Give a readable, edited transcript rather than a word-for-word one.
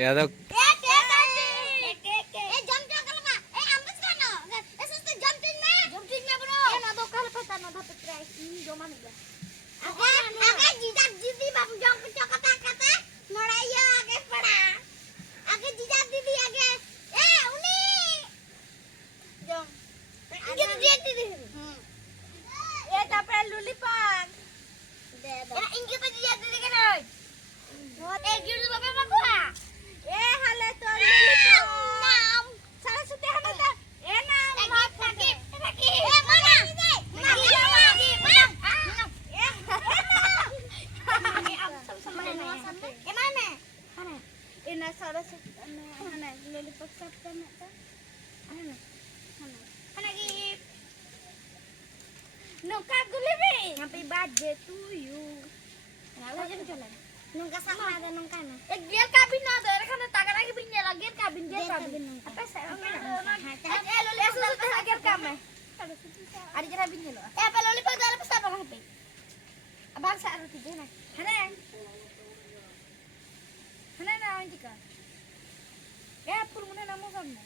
Ya tuh. Happy birthday to you. Nungka sama ada nungka na. Gel kabin na ada kan taga lagi punya lagi kabin dia kabin. Apa saya? Loli aku sudah agar kame. Ada jera binnya lo. Apa loli pada apa sa bang pe. Abang sa aro tiga na. Hanan. Hanan na anjika. Ya pur muna namo samna.